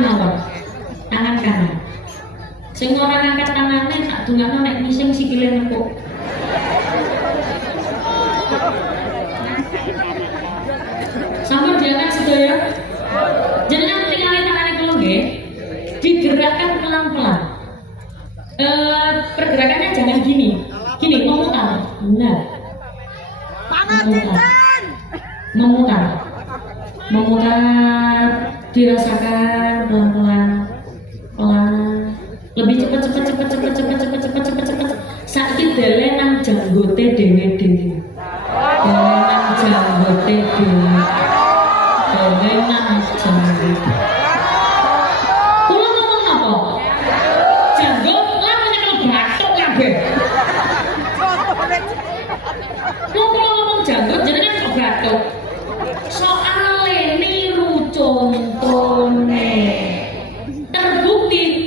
mawon. Tangan kanan. Sing ora ngangkat tangane tak dungakno nek ngising sikile nepuk. Sampun diangkat sedaya. Jenengan tinggalin tangannya dulu nggih. Digerakkan pelan-pelan. Eh, pergerakannya jangan gini. Gini, memutar. Benar. Memutar. Memutar mengurap dirasakan pelan-pelan pelan lebih cepat cepat cepat cepat cepat cepat cepat cepat cepat sakit dele nang janggote dewe dene dele nang janggote dene dele nang janggote kula ngomong apa janggut lah menyang batuk kabeh Kok ngomong janggut jadi kok batuk be